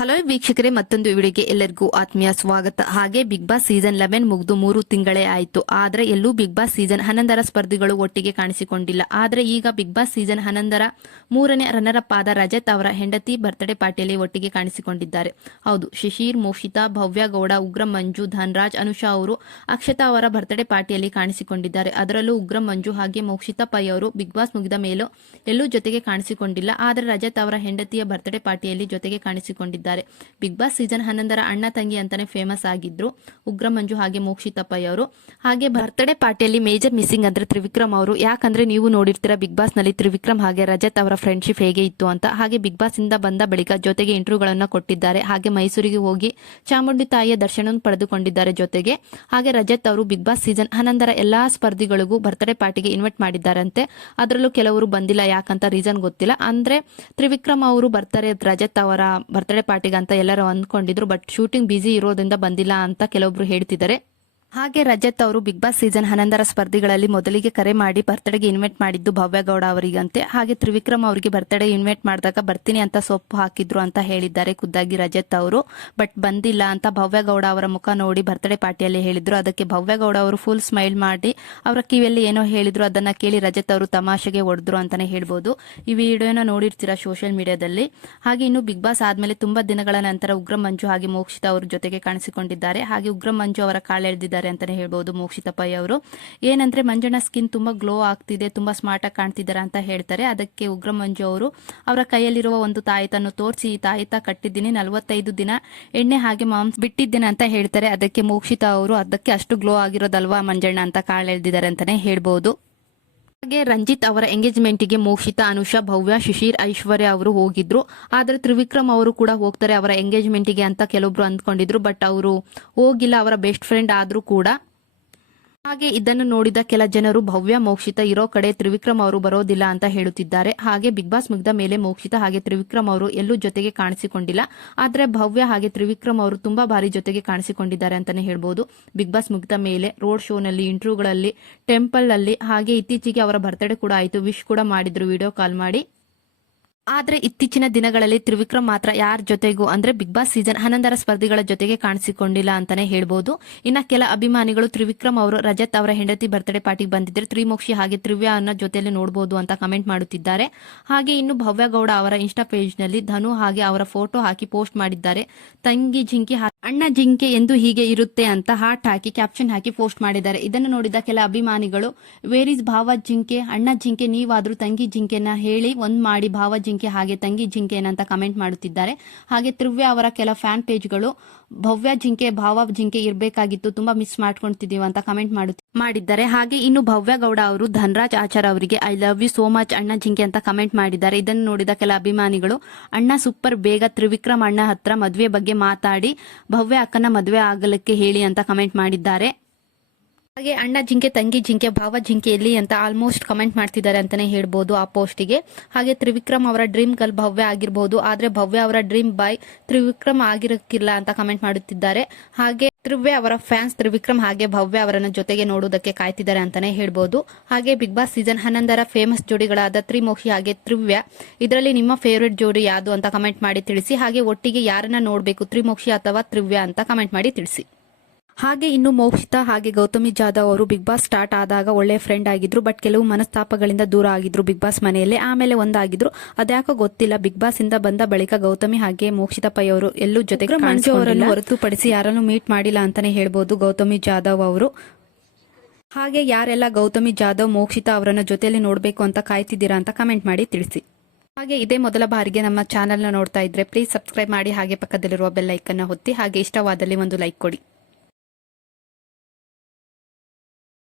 Hello ವೀಕ್ಷಕರೇ, ಮತ್ತೊಂದು ವಿಡಿಯೋಗೆ ಎಲ್ಲರಿಗೂ ಆತ್ಮೀಯ ಸ್ವಾಗತ. ಹಾಗೆ ಬಿಗ್ ಬಾಸ್ ಸೀಸನ್ 11 ಮುಗಿದು 3 ತಿಂಗಳೇ ಆಯಿತು. ಆದರೆ ಎಲ್ಲೂ ಬಿಗ್ ಬಾಸ್ ಸೀಸನ್ 11 ಸ್ಪರ್ಧಿಗಳು ಒಟ್ಟಿಗೆ ಕಾಣಿಸಿಕೊಂಡಿಲ್ಲ. ಆದರೆ ಈಗ ಬಿಗ್ ಬಾಸ್ ಸೀಸನ್ 11 ಮೂರನೇ ರನ್ನರ್ ಅಪ್ ಆದ ರಜತ್ ಅವರ ಹೆಂಡತಿ ಬರ್ತ್ಡೇ ಪಾರ್ಟಿಯಲ್ಲಿ ಒಟ್ಟಿಗೆ ಕಾಣಿಸಿಕೊಂಡಿದ್ದಾರೆ. ಹೌದು, ಶಿಶಿರ್, ಮೋಕ್ಷಿತಾ, ಭವ್ಯ ಗೌಡ, ಉಗ್ರಂ ಮಂಜು, ಧನ್ರಾಜ್, ಅನುಷಾ ಅವರು ಅಕ್ಷತಾ ಅವರ ಬರ್ತ್ಡೇ ಪಾರ್ಟಿಯಲ್ಲಿ ಕಾಣಿಸಿಕೊಂಡಿದ್ದಾರೆ. ಅದರಲ್ಲೂ ಉಗ್ರಂ ಮಂಜು ಹಾಗೆ ಮೋಕ್ಷಿತಾ ಪೈ ಅವರು ಬಿಗ್ ಬಾಸ್ ಮುಗಿದ ಮೇಲೂ ಎಲ್ಲೂ ಜೊತೆಗೆ ಕಾಣಿಸಿಕೊಂಡಿಲ್ಲ. ಆದರೆ ರಜತ್ ಅವರ ಹೆಂಡತಿಯ ಬರ್ತ್ಡೇ ಪಾರ್ಟಿಯಲ್ಲಿ ಜೊತೆಗೆ ಕಾಣಿಸಿಕೊಂಡಿದ್ದಾರೆ. ಬಿಗ್ ಬಾಸ್ ಸೀಸನ್ 11 ಅಣ್ಣ ತಂಗಿ ಅಂತಾನೆ ಫೇಮಸ್ ಆಗಿದ್ರು ಉಗ್ರಂ ಮಂಜು ಹಾಗೆ ಮೋಕ್ಷಿತಾ ಪೈ ಅವರು. ಹಾಗೆ ಬರ್ತ್ಡೇ ಪಾರ್ಟಿಯಲ್ಲಿ ಮೇಜರ್ ಮಿಸ್ಸಿಂಗ್ ಅಂದ್ರೆ ತ್ರಿವಿಕ್ರಮ್ ಅವರು. ಯಾಕಂದ್ರೆ ನೀವು ನೋಡಿರ್ತೀರಾ ಬಿಗ್ ಬಾಸ್ ನಲ್ಲಿ ತ್ರಿವಿಕ್ರಮ್ ಹಾಗೆ ರಜತ್ ಅವರ ಫ್ರೆಂಡ್ಶಿಪ್ ಹೇಗೆ ಇತ್ತು ಅಂತ. ಹಾಗೆ ಬಿಗ್ ಬಾಸ್ ಇಂದ ಬಂದ ಬಳಿಕ ಜೊತೆಗೆ ಇಂಟರ್ವ್ಯೂಗಳನ್ನ ಕೊಟ್ಟಿದ್ದಾರೆ. ಹಾಗೆ ಮೈಸೂರಿಗೆ ಹೋಗಿ ಚಾಮುಂಡಿ ತಾಯಿಯ ದರ್ಶನವನ್ನು ಪಡೆದುಕೊಂಡಿದ್ದಾರೆ ಜೊತೆಗೆ. ಹಾಗೆ ರಜತ್ ಅವರು ಬಿಗ್ ಬಾಸ್ ಸೀಸನ್ 11 ಎಲ್ಲಾ ಸ್ಪರ್ಧಿಗಳಿಗೂ ಬರ್ತ್ಡೇ ಪಾರ್ಟಿಗೆ ಇನ್ವೈಟ್ ಮಾಡಿದ್ದಾರಂತೆ. ಅದರಲ್ಲೂ ಕೆಲವರು ಬಂದಿಲ್ಲ, ಯಾಕಂತ ರೀಸನ್ ಗೊತ್ತಿಲ್ಲ. ಅಂದ್ರೆ ತ್ರಿವಿಕ್ರಮ್ ಅವರು ಬರ್ತಾರೆ ರಜತ್ ಅವರ ಬರ್ತ್ಡೇ ಪಾರ್ಟಿಗೆ ಅಂತ ಎಲ್ಲರೂ ಅಂದ್ಕೊಂಡಿದ್ರು. ಬಟ್ ಶೂಟಿಂಗ್ ಬಿಸಿ ಇರೋದ್ರಿಂದ ಬಂದಿಲ್ಲ ಅಂತ ಕೆಲವೊಬ್ರು ಹೇಳ್ತಿದ್ದಾರೆ. ಹಾಗೆ ರಜತ್ ಅವರು ಬಿಗ್ ಬಾಸ್ ಸೀಸನ್ 11 ಸ್ಪರ್ಧಿಗಳಲ್ಲಿ ಮೊದಲಿಗೆ ಕರೆ ಮಾಡಿ ಬರ್ತ್ಡೇಗೆ ಇನ್ವೈಟ್ ಮಾಡಿದ್ದು ಭವ್ಯ ಗೌಡ ಅವರಿಗಂತೆ. ಹಾಗೆ ತ್ರಿವಿಕ್ರಮ್ ಅವರಿಗೆ ಬರ್ತ್ಡೇ ಇನ್ವೈಟ್ ಮಾಡಿದಾಗ ಬರ್ತೀನಿ ಅಂತ ಸೊಪ್ಪು ಹಾಕಿದ್ರು ಅಂತ ಹೇಳಿದ್ದಾರೆ ಖುದ್ದಾಗಿ ರಜತ್ ಅವರು. ಬಟ್ ಬಂದಿಲ್ಲ ಅಂತ ಭವ್ಯ ಗೌಡ ಅವರ ಮುಖ ನೋಡಿ ಬರ್ತ್ಡೇ ಪಾರ್ಟಿಯಲ್ಲಿ ಹೇಳಿದ್ರು. ಅದಕ್ಕೆ ಭವ್ಯ ಗೌಡ ಅವರು ಫುಲ್ ಸ್ಮೈಲ್ ಮಾಡಿ ಅವರ ಕಿವಿಯಲ್ಲಿ ಏನೋ ಹೇಳಿದ್ರು. ಅದನ್ನ ಕೇಳಿ ರಜತ್ ಅವರು ತಮಾಷೆಗೆ ಹೊಡೆದ್ರು ಅಂತಾನೆ ಹೇಳ್ಬೋದು. ಈ ವಿಡಿಯೋನ ನೋಡಿರ್ತೀರಾ ಸೋಷಿಯಲ್ ಮೀಡಿಯಾದಲ್ಲಿ. ಹಾಗೆ ಇನ್ನು ಬಿಗ್ ಬಾಸ್ ಆದ್ಮೇಲೆ ತುಂಬಾ ದಿನಗಳ ನಂತರ ಉಗ್ರಂ ಮಂಜು ಹಾಗೆ ಮೋಕ್ಷಿತಾ ಅವರು ಜೊತೆಗೆ ಕಾಣಿಸಿಕೊಂಡಿದ್ದಾರೆ. ಹಾಗೆ ಉಗ್ರಂ ಮಂಜು ಅವರ ಕಾಲೆಳೆದಿದ್ದಾರೆ ಅಂತಾನೆ ಹೇಳ್ಬಹುದು ಮೋಕ್ಷಿತಾ ಪೈ ಅವರು. ಏನಂದ್ರೆ ಮಂಜಣ್ಣ ಸ್ಕಿನ್ ತುಂಬಾ ಗ್ಲೋ ಆಗ್ತಿದೆ, ತುಂಬಾ ಸ್ಮಾರ್ಟ್ ಆಗಿ ಕಾಣ್ತಿದ್ದಾರೆ ಅಂತ ಹೇಳ್ತಾರೆ. ಅದಕ್ಕೆ ಉಗ್ರಂ ಮಂಜು ಅವರು ಅವರ ಕೈಯಲ್ಲಿರುವ ಒಂದು ತಾಯಿತನ್ನು ತೋರಿಸಿ, ಈ ತಾಯಿತ ಕಟ್ಟಿದ್ದೀನಿ, 45 ದಿನ ಎಣ್ಣೆ ಹಾಗೆ ಮಾಂಸ ಬಿಟ್ಟಿದ್ದೇನೆ ಅಂತ ಹೇಳ್ತಾರೆ. ಅದಕ್ಕೆ ಮೋಕ್ಷಿತಾ ಅವರು ಅದಕ್ಕೆ ಅಷ್ಟು ಗ್ಲೋ ಆಗಿರೋದಲ್ವಾ ಮಂಜಣ್ಣ ಅಂತ ಕಾಲೆಳೆದಿದ್ದಾರೆ ಅಂತಾನೆ ಹೇಳ್ಬಹುದು. ಹಾಗೆ ರಂಜಿತ್ ಅವರ ಎಂಗೇಜ್ಮೆಂಟ್ಗೆ ಮೋಕ್ಷಿತಾ, ಅನುಷಾ, ಭವ್ಯ, ಶಿಶಿರ್, ಐಶ್ವರ್ಯ ಅವರು ಹೋಗಿದ್ರು. ಆದ್ರೆ ತ್ರಿವಿಕ್ರಮ್ ಅವರು ಕೂಡ ಹೋಗ್ತಾರೆ ಅವರ ಎಂಗೇಜ್ಮೆಂಟ್ಗೆ ಅಂತ ಕೆಲವೊಬ್ರು ಅಂದ್ಕೊಂಡಿದ್ರು. ಬಟ್ ಅವರು ಹೋಗಿಲ್ಲ, ಅವರ ಬೆಸ್ಟ್ ಫ್ರೆಂಡ್ ಆದ್ರೂ ಕೂಡ. ಹಾಗೆ ಇದನ್ನು ನೋಡಿದ ಕೆಲ ಜನರು ಭವ್ಯ, ಮೋಕ್ಷಿತಾ ಇರೋ ಕಡೆ ತ್ರಿವಿಕ್ರಮ್ ಅವರು ಬರೋದಿಲ್ಲ ಅಂತ ಹೇಳುತ್ತಿದ್ದಾರೆ. ಹಾಗೆ ಬಿಗ್ ಬಾಸ್ ಮುಗಿದ ಮೇಲೆ ಮೋಕ್ಷಿತಾ ಹಾಗೆ ತ್ರಿವಿಕ್ರಮ್ ಅವರು ಎಲ್ಲೂ ಜೊತೆಗೆ ಕಾಣಿಸಿಕೊಂಡಿಲ್ಲ. ಆದ್ರೆ ಭವ್ಯ ಹಾಗೆ ತ್ರಿವಿಕ್ರಮ್ ಅವರು ತುಂಬಾ ಬಾರಿ ಜೊತೆಗೆ ಕಾಣಿಸಿಕೊಂಡಿದ್ದಾರೆ ಅಂತಾನೆ ಹೇಳ್ಬಹುದು. ಬಿಗ್ ಬಾಸ್ ಮುಗಿದ ಮೇಲೆ ರೋಡ್ ಶೋನಲ್ಲಿ, ಇಂಟರ್ವ್ಯೂಗಳಲ್ಲಿ, ಟೆಂಪಲ್ ಅಲ್ಲಿ, ಹಾಗೆ ಇತ್ತೀಚೆಗೆ ಅವರ ಬರ್ತ್ಡೇ ಕೂಡ ಆಯಿತು. ವಿಶ್ ಕೂಡ ಮಾಡಿದ್ರು ವಿಡಿಯೋ ಕಾಲ್ ಮಾಡಿ. ಆದ್ರೆ ಇತ್ತೀಚಿನ ದಿನಗಳಲ್ಲಿ ತ್ರಿವಿಕ್ರಮ್ ಮಾತ್ರ ಯಾರ ಜೊತೆಗೂ ಅಂದ್ರೆ ಬಿಗ್ ಬಾಸ್ ಸೀಸನ್ 11 ಸ್ಪರ್ಧಿಗಳ ಜೊತೆಗೆ ಕಾಣಿಸಿಕೊಂಡಿಲ್ಲ ಅಂತಾನೆ ಹೇಳ್ಬಹುದು. ಇನ್ನ ಕೆಲ ಅಭಿಮಾನಿಗಳು ತ್ರಿವಿಕ್ರಮ್ ಅವರು ರಜತ್ ಅವರ ಹೆಂಡತಿ ಬರ್ತ್ಡೇ ಪಾರ್ಟಿಗೆ ಬಂದಿದ್ರೆ ತ್ರಿಮೋಕ್ಷಿ ಹಾಗೆ ತ್ರಿವ್ಯಾ ಅನ್ನೋ ಜೊತೆಯಲ್ಲಿ ನೋಡಬಹುದು ಅಂತ ಕಮೆಂಟ್ ಮಾಡುತ್ತಿದ್ದಾರೆ. ಹಾಗೆ ಇನ್ನು ಭವ್ಯ ಗೌಡ ಅವರ ಇನ್ಸ್ಟಾ ಪೇಜ್ ನಲ್ಲಿ ಧನು ಹಾಗೆ ಅವರ ಫೋಟೋ ಹಾಕಿ ಪೋಸ್ಟ್ ಮಾಡಿದ್ದಾರೆ. ತಂಗಿ ಜಿಂಕೆ ಅಣ್ಣ ಜಿಂಕೆ ಎಂದು ಹೀಗೆ ಇರುತ್ತೆ ಅಂತ ಹಾರ್ಟ್ ಹಾಕಿ ಕ್ಯಾಪ್ಷನ್ ಹಾಕಿ ಪೋಸ್ಟ್ ಮಾಡಿದ್ದಾರೆ. ಇದನ್ನು ನೋಡಿದ ಕೆಲ ಅಭಿಮಾನಿಗಳು ವೇರ್ ಇಸ್ ಭಾವ ಜಿಂಕೆ, ಅಣ್ಣ ಜಿಂಕೆ ನೀವಾದ್ರೂ ತಂಗಿ ಜಿಂಕೆನ ಹೇಳಿ ಒಂದ್ ಮಾಡಿ ಭಾವ ಜಿಂಕೆ ಹಾಗೆ ತಂಗಿ ಜಿಂಕೆ ಅಂತ ಕಮೆಂಟ್ ಮಾಡುತ್ತಿದ್ದಾರೆ. ಹಾಗೆ ತ್ರಿವ್ಯಾ ಅವರ ಕೆಲ ಫ್ಯಾನ್ ಪೇಜ್ಗಳು ಭವ್ಯ ಜಿಂಕೆ ಭಾವ ಜಿಂಕೆ ಇರಬೇಕಾಗಿತ್ತು, ತುಂಬಾ ಮಿಸ್ ಮಾಡ್ಕೊಂತಿದೀವಿ ಅಂತ ಕಮೆಂಟ್ ಮಾಡಿದ್ದಾರೆ. ಹಾಗೆ ಇನ್ನು ಭವ್ಯ ಗೌಡ ಅವರು ಧನ್ರಾಜ್ ಆಚಾರ್ ಅವರಿಗೆ I love you so much ಅಣ್ಣ ಜಿಂಕೆ ಅಂತ ಕಮೆಂಟ್ ಮಾಡಿದ್ದಾರೆ. ಇದನ್ನು ನೋಡಿದ ಕೆಲ ಅಭಿಮಾನಿಗಳು ಅಣ್ಣ ಸೂಪರ್, ಬೇಗ ತ್ರಿವಿಕ್ರಮ್ ಅಣ್ಣ ಹತ್ರ ಮದುವೆ ಬಗ್ಗೆ ಮಾತಾಡಿ ಭವ್ಯ ಅಕ್ಕನ ಮದುವೆ ಆಗಲಿಕ್ಕೆ ಹೇಳಿ ಅಂತ ಕಮೆಂಟ್ ಮಾಡಿದ್ದಾರೆ. ಹಾಗೆ ಅಣ್ಣ ಜಿಂಕೆ, ತಂಗಿ ಜಿಂಕೆ, ಭಾವ ಜಿಂಕೆ ಎಲ್ಲಿ ಅಂತ ಆಲ್ಮೋಸ್ಟ್ ಕಮೆಂಟ್ ಮಾಡ್ತಿದ್ದಾರೆ ಅಂತಾನೆ ಹೇಳ್ಬಹುದು ಆ ಪೋಸ್ಟಿಗೆ. ಹಾಗೆ ತ್ರಿವಿಕ್ರಮ್ ಅವರ ಡ್ರೀಮ್ ಗರ್ಲ್ ಭವ್ಯ ಆಗಿರಬಹುದು, ಆದ್ರೆ ಭವ್ಯ ಅವರ ಡ್ರೀಮ್ ಬಾಯ್ ತ್ರಿವಿಕ್ರಮ್ ಆಗಿರಕ್ಕಿಲ್ಲ ಅಂತ ಕಮೆಂಟ್ ಮಾಡುತ್ತಿದ್ದಾರೆ. ಹಾಗೆ ತ್ರಿವ್ಯಾ ಅವರ ಫ್ಯಾನ್ಸ್ ತ್ರಿವಿಕ್ರಮ್ ಹಾಗೆ ಭವ್ಯ ಅವರನ್ನ ಜೊತೆಗೆ ನೋಡುವುದಕ್ಕೆ ಕಾಯ್ತಿದ್ದಾರೆ ಅಂತಾನೆ ಹೇಳ್ಬಹುದು. ಹಾಗೆ big boss season 11 famous ಜೋಡಿಗಳಾದ Trimokshi ಹಾಗೆ ತ್ರಿವ್ಯಾ, ಇದರಲ್ಲಿ ನಿಮ್ಮ ಫೇವರೇಟ್ ಜೋಡಿ ಯಾವುದು ಅಂತ ಕಮೆಂಟ್ ಮಾಡಿ ತಿಳಿಸಿ. ಹಾಗೆ ಒಟ್ಟಿಗೆ ಯಾರನ್ನ ನೋಡಬೇಕು, ತ್ರಿಮೋಕ್ಷಿ ಅಥವಾ ತ್ರಿವ್ಯಾ ಅಂತ ಕಮೆಂಟ್ ಮಾಡಿ ತಿಳಿಸಿ. ಹಾಗೆ ಇನ್ನು ಮೋಕ್ಷಿತಾ ಹಾಗೆ ಗೌತಮಿ ಜಾಧವ್ ಅವರು ಬಿಗ್ ಬಾಸ್ ಸ್ಟಾರ್ಟ್ ಆದಾಗ ಒಳ್ಳೆ ಫ್ರೆಂಡ್ ಆಗಿದ್ರು. ಬಟ್ ಕೆಲವು ಮನಸ್ತಾಪಗಳಿಂದ ದೂರ ಆಗಿದ್ರು ಬಿಗ್ ಬಾಸ್ ಮನೆಯಲ್ಲಿ. ಆಮೇಲೆ ಒಂದಾಗಿದ್ರು, ಅದ್ಯಾಕೋ ಗೊತ್ತಿಲ್ಲ. ಬಿಗ್ ಬಾಸ್ ಇಂದ ಬಂದ ಬಳಿಕ ಗೌತಮಿ ಹಾಗೆ ಮೋಕ್ಷಿತಾ ಪೈ ಅವರು ಎಲ್ಲೂ ಜೊತೆಗೆ ಅವರನ್ನು ಹೊರತುಪಡಿಸಿ ಯಾರನ್ನು ಮೀಟ್ ಮಾಡಿಲ್ಲ ಅಂತಾನೆ ಹೇಳ್ಬಹುದು ಗೌತಮಿ ಜಾಧವ್ ಅವರು. ಹಾಗೆ ಯಾರೆಲ್ಲ ಗೌತಮಿ ಜಾಧವ್, ಮೋಕ್ಷಿತಾ ಅವರನ್ನ ಜೊತೆಯಲ್ಲಿ ನೋಡಬೇಕು ಅಂತ ಕಾಯ್ತಿದ್ದೀರಾ ಅಂತ ಕಮೆಂಟ್ ಮಾಡಿ ತಿಳಿಸಿ. ಹಾಗೆ ಇದೇ ಮೊದಲ ಬಾರಿಗೆ ನಮ್ಮ ಚಾನೆಲ್ನ ನೋಡ್ತಾ ಇದ್ರೆ ಪ್ಲೀಸ್ ಸಬ್ಸ್ಕ್ರೈಬ್ ಮಾಡಿ, ಹಾಗೆ ಪಕ್ಕದಲ್ಲಿರುವ ಬೆಲ್ ಐಕನ್ ಒತ್ತಿ, ಹಾಗೆ ಇಷ್ಟವಾದಲ್ಲಿ ಒಂದು ಲೈಕ್ ಕೊಡಿ.